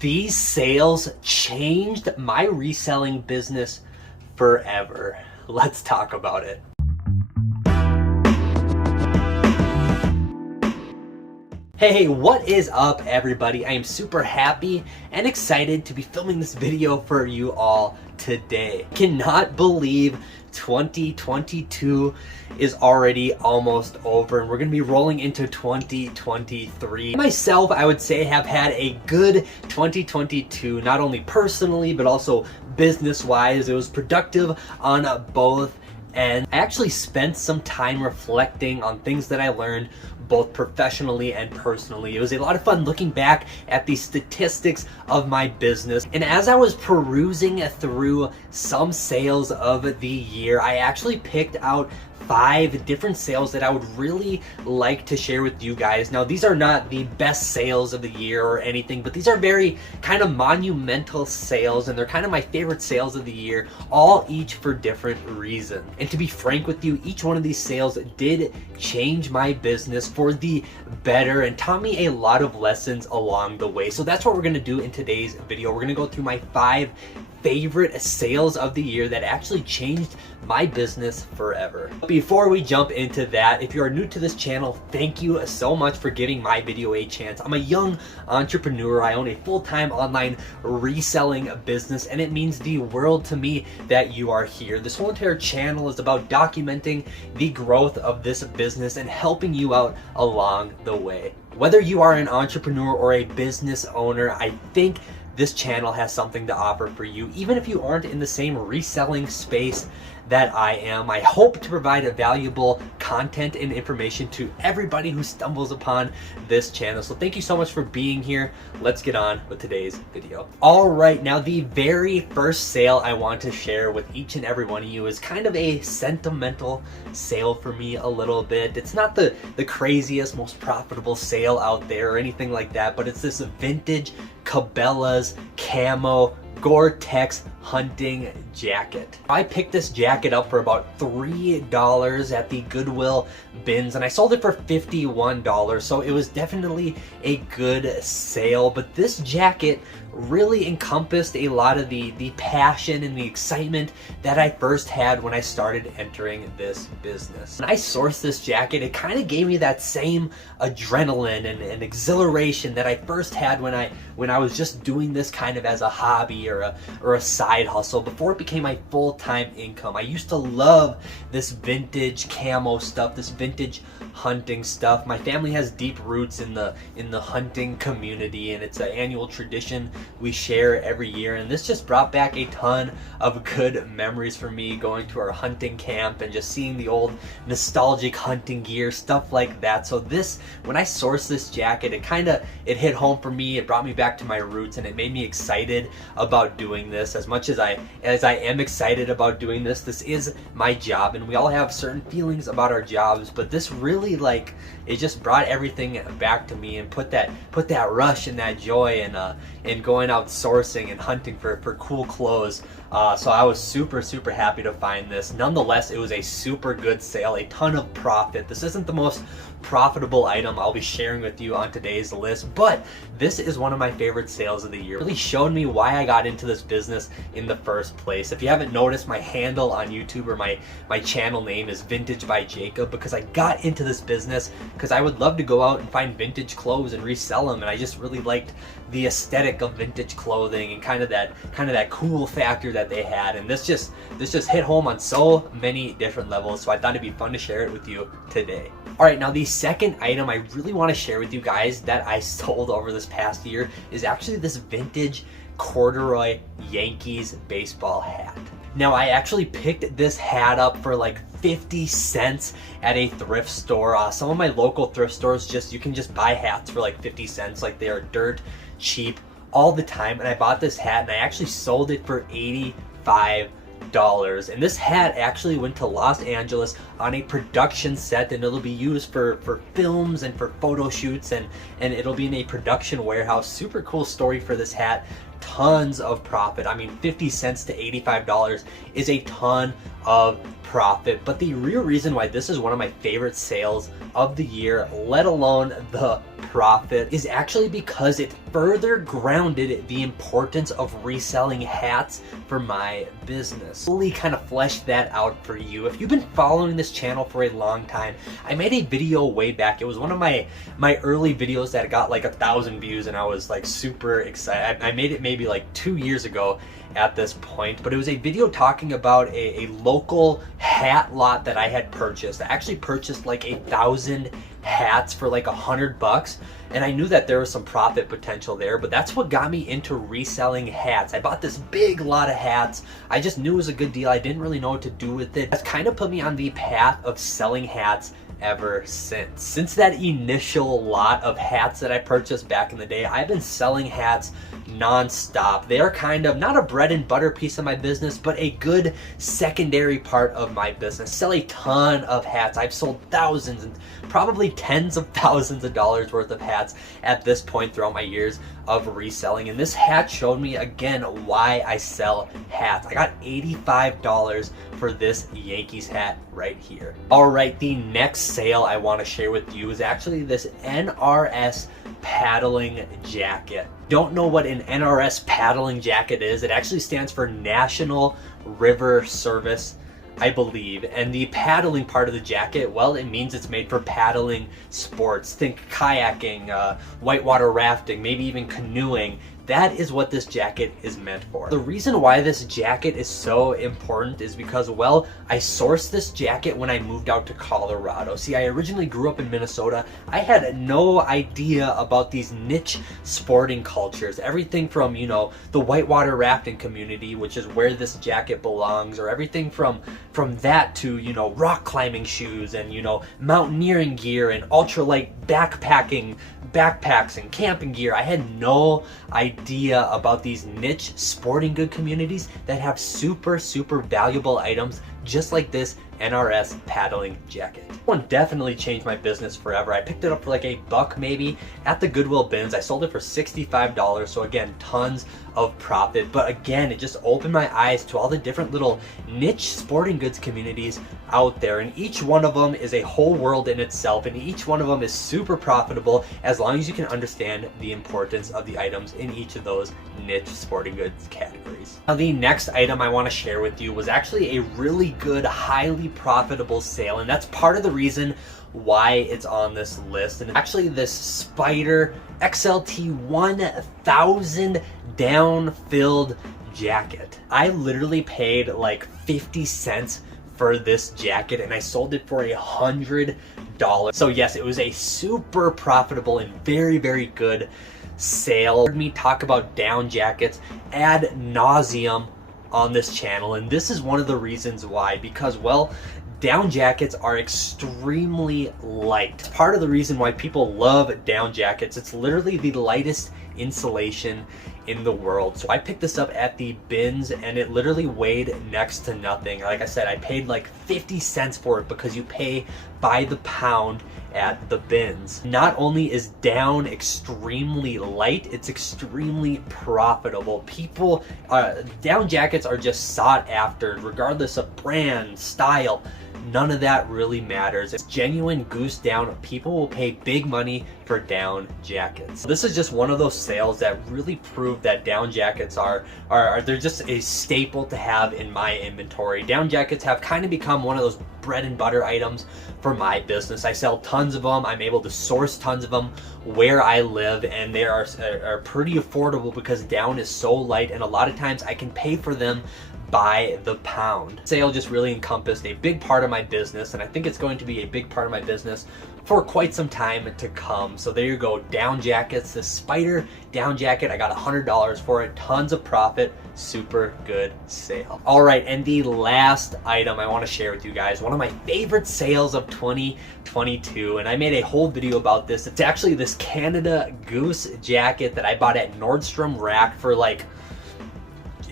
These sales changed my reselling business forever. Let's talk about it. Hey, what is up everybody? I am super happy and excited to be filming this video for you all today. Cannot believe 2022 is already almost over and we're gonna be rolling into 2023. Myself, I would say, have had a good 2022, not only personally but also business-wise. It was productive on both, and I actually spent some time reflecting on things that I learned both professionally and personally. It was a lot of fun looking back at the statistics of my business. And as I was perusing through some sales of the year, I actually picked out 5 different sales that I would really like to share with you guys. Now, these are not the best sales of the year or anything, but these are very kind of monumental sales, and they're kind of my favorite sales of the year, all each for different reasons. And to be frank with you, each one of these sales did change my business for the better and taught me a lot of lessons along the way. So that's what we're gonna do in today's video. We're gonna go through my 5 favorite sales of the year that actually changed my business forever. Before we jump into that, if you are new to this channel, thank you so much for giving my video a chance. I'm a young entrepreneur. I own a full-time online reselling business, and it means the world to me that you are here. This whole entire channel is about documenting the growth of this business and helping you out along the way. Whether you are an entrepreneur or a business owner, I think this channel has something to offer for you, even if you aren't in the same reselling space that I am. I hope to provide a valuable content and information to everybody who stumbles upon this channel. So thank you so much for being here. Let's get on with today's video. All right, now the very first sale I want to share with each and every one of you is kind of a sentimental sale for me a little bit. It's not the craziest, most profitable sale out there or anything like that, but it's this vintage Cabela's camo Gore-tex hunting jacket. I picked this jacket up for about $3 at the Goodwill bins, and I sold it for $51, so it was definitely a good sale. But this jacket really encompassed a lot of the passion and the excitement that I first had when I started entering this business. When I sourced this jacket, it kind of gave me that same adrenaline and exhilaration that I first had when I was just doing this kind of as a hobby or a side hustle before it became my full-time income. I used to love this vintage camo stuff, this vintage hunting stuff. My family has deep roots in the hunting community, and it's an annual tradition we share every year, and this just brought back a ton of good memories for me, going to our hunting camp and just seeing the old nostalgic hunting gear, stuff like that. So when I sourced this jacket, it hit home for me. It brought me back to my roots, and it made me excited about doing this. As much as I am excited about doing this is my job, and we all have certain feelings about our jobs, but this really, it just brought everything back to me and put that rush and that joy and going out sourcing and hunting for cool clothes. So I was super happy to find this. Nonetheless, it was a super good sale, a ton of profit. This isn't the most profitable item I'll be sharing with you on today's list, but this is one of my favorite sales of the year. It really showed me why I got into this business in the first place. If you haven't noticed, my handle on YouTube or my channel name is Vintage by Jacob, because I got into this business because I would love to go out and find vintage clothes and resell them, and I just really liked the aesthetic of vintage clothing and kind of that cool factor that they had. And this just hit home on so many different levels, so I thought it'd be fun to share it with you today. All right, now the second item I really want to share with you guys that I sold over this past year is actually this vintage corduroy Yankees baseball hat. Now, I actually picked this hat up for like 50 cents at a thrift store. Some of my local thrift stores, you can just buy hats for like 50 cents. Like, they are dirt cheap all the time. And I bought this hat and I actually sold it for $85. And this hat actually went to Los Angeles on a production set, and it'll be used for films and for photo shoots, and it'll be in a production warehouse. Super cool story for this hat. Tons of profit. I mean, 50 cents to $85 is a ton of profit. But the real reason why this is one of my favorite sales of the year, let alone the profit, is actually because it further grounded the importance of reselling hats for my business. Really kind of fleshed that out for you. If you've been following this channel for a long time, I made a video way back. It was one of my early videos that got like 1,000 views, and I was like super excited. I made it maybe like 2 years ago at this point, but it was a video talking about a local hat lot that I had purchased. I actually purchased like 1,000 hats for like $100, and I knew that there was some profit potential there, but that's what got me into reselling hats. I bought this big lot of hats. I just knew it was a good deal. I didn't really know what to do with it. That's kind of put me on the path of selling hats ever since. Since that initial lot of hats that I purchased back in the day, I've been selling hats non-stop. They are kind of not a bread and butter piece of my business, but a good secondary part of my business. I sell a ton of hats. I've sold thousands and probably tens of thousands of dollars worth of hats at this point throughout my years of reselling. And this hat showed me again why I sell hats. I got $85 for this Yankees hat right here. All right, the next sale I want to share with you is actually this NRS paddling jacket. Don't know what an NRS paddling jacket is? It actually stands for National River Service, I believe. And the paddling part of the jacket, well, it means it's made for paddling sports. Think kayaking, whitewater rafting, maybe even canoeing. That is what this jacket is meant for. The reason why this jacket is so important is because, well, I sourced this jacket when I moved out to Colorado. See, I originally grew up in Minnesota. I had no idea about these niche sporting cultures. Everything from, you know, the whitewater rafting community, which is where this jacket belongs, or everything from that to, you know, rock climbing shoes and, you know, mountaineering gear and ultralight backpacks and camping gear. I had no idea about these niche sporting good communities that have super valuable items just like this NRS paddling jacket. This one definitely changed my business forever. I picked it up for like $1 maybe at the Goodwill bins. I sold it for $65, so again, tons of profit. But again, it just opened my eyes to all the different little niche sporting goods communities out there, and each one of them is a whole world in itself, and each one of them is super profitable as long as you can understand the importance of the items in each of those niche sporting goods categories. Now, the next item I want to share with you was actually a really good, highly profitable sale, and that's part of the reason why it's on this list. And actually this Spider XLT 1000 down-filled jacket. I literally paid like 50 cents for this jacket, and I sold it for $100. So yes, it was a super profitable and very good sale. You heard me talk about down jackets ad nauseum on this channel, and this is one of the reasons why, because, well, down jackets are extremely light. It's part of the reason why people love down jackets. It's literally the lightest insulation in the world. So I picked this up at the bins, and it literally weighed next to nothing. Like I said, I paid like 50 cents for it because you pay by the pound at the bins. Not only is down extremely light, it's extremely profitable. People, down jackets are just sought after regardless of brand, style. None of that really matters. It's genuine goose down. People will pay big money for down jackets. This is just one of those sales that really prove that down jackets are they're just a staple to have in my inventory. Down jackets have kind of become one of those bread and butter items for my business. I sell tons of them. I'm able to source tons of them where I live, and they are pretty affordable because down is so light, and a lot of times I can pay for them by the pound. Sale just really encompassed a big part of my business, and I think it's going to be a big part of my business for quite some time to come. So there you go, down jackets. The Spider down jacket, I got $100 for it, tons of profit, super good sale. All right, and the last item I want to share with you guys, one of my favorite sales of 2022, and I made a whole video about this. It's actually this Canada Goose jacket that I bought at Nordstrom Rack for like,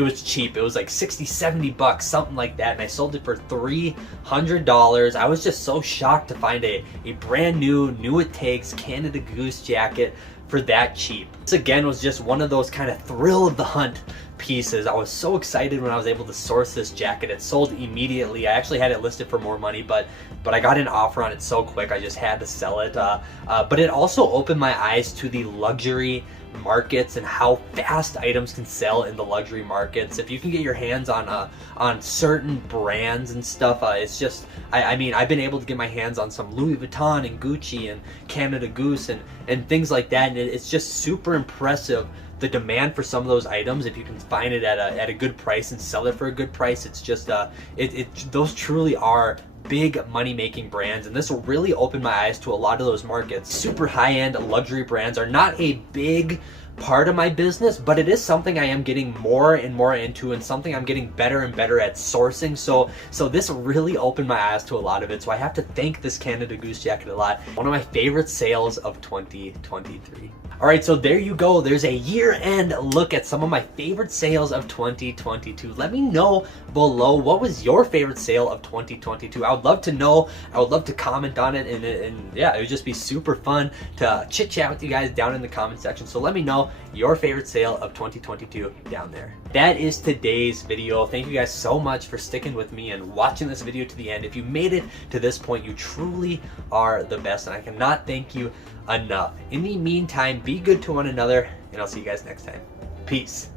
was cheap. It was like 60, 70 bucks, something like that. And I sold it for $300. I was just so shocked to find a brand new it takes Canada Goose jacket for that cheap. This again was just one of those kind of thrill of the hunt pieces. I was so excited when I was able to source this jacket. It sold immediately. I actually had it listed for more money, but I got an offer on it so quick I just had to sell it. But it also opened my eyes to the luxury markets and how fast items can sell in the luxury markets. If you can get your hands on certain brands and stuff, it's just I mean, I've been able to get my hands on some Louis Vuitton and Gucci and Canada Goose and things like that, and it's just super impressive, the demand for some of those items. If you can find it at a good price and sell it for a good price, it's just those truly are big money-making brands, and this will really open my eyes to a lot of those markets. Super high-end luxury brands are not a big part of my business, but it is something I am getting more and more into, and something I'm getting better and better at sourcing. So this really opened my eyes to a lot of it. So I have to thank this Canada Goose jacket a lot. One of my favorite sales of 2023. All right, so there you go. There's a year-end look at some of my favorite sales of 2022. Let me know below, what was your favorite sale of 2022? I would love to know. I would love to comment on it, and yeah, it would just be super fun to chit-chat with you guys down in the comment section. So let me know your favorite sale of 2022 down there. That is today's video. Thank you guys so much for sticking with me and watching this video to the end. If you made it to this point, you truly are the best, and I cannot thank you enough. In the meantime, be good to one another, and I'll see you guys next time. Peace.